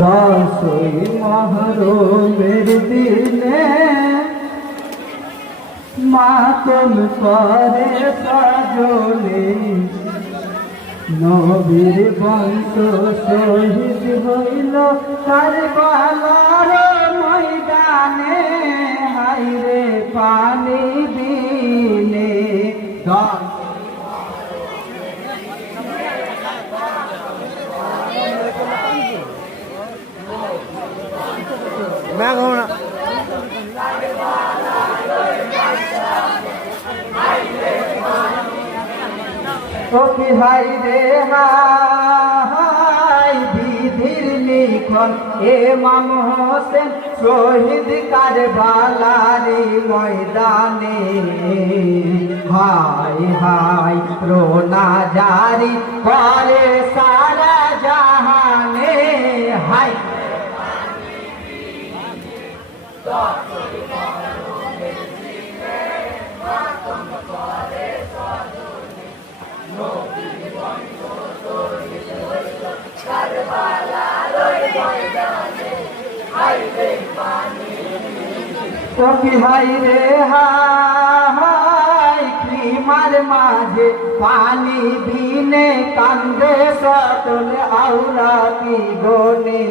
দশই মহরমের দিনে মাতম করে সজনে নবীর বংশ শহীদ হইল কারবালার ময়দানে হাইরে পানি দিনে হাই রে হাই বিধির লিখন ইমাম হোসেন শহীদ কারবালারি ময়দানে হাই হাই রোনা জারি করে সারা জাহানে হাই হাই রে হাই ক্লিমার মাঝে পানি বিনে কান্দে সকল আউরা কি গনে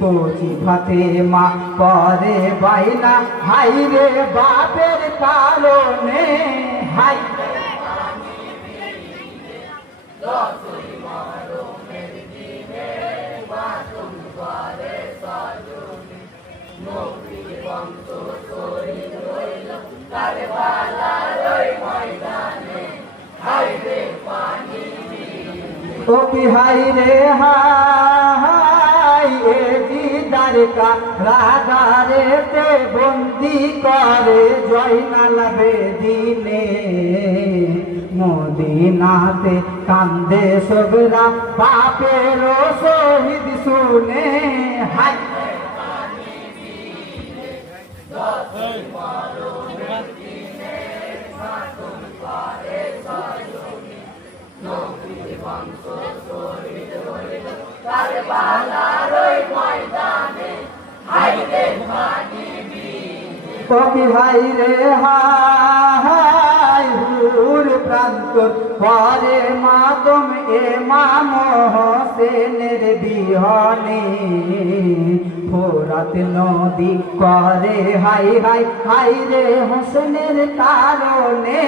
পচি ভাতে মা পরে বাইনা হাই রে বাপের কারণে হাই হাই রে হাই এ দিদার কা রাগারেতে বন্দি করে জয়নাল বেদিনে মদিনাতে কান্দে সবরা বাপের শহীদ শুনে হাই হাই রে হাই হুর প্রান্ত পরে মাতম ইমাম হোসেনের বিহনে ফোরাত নদী করে হাই হাই হাই রে হোসেনের কারণে।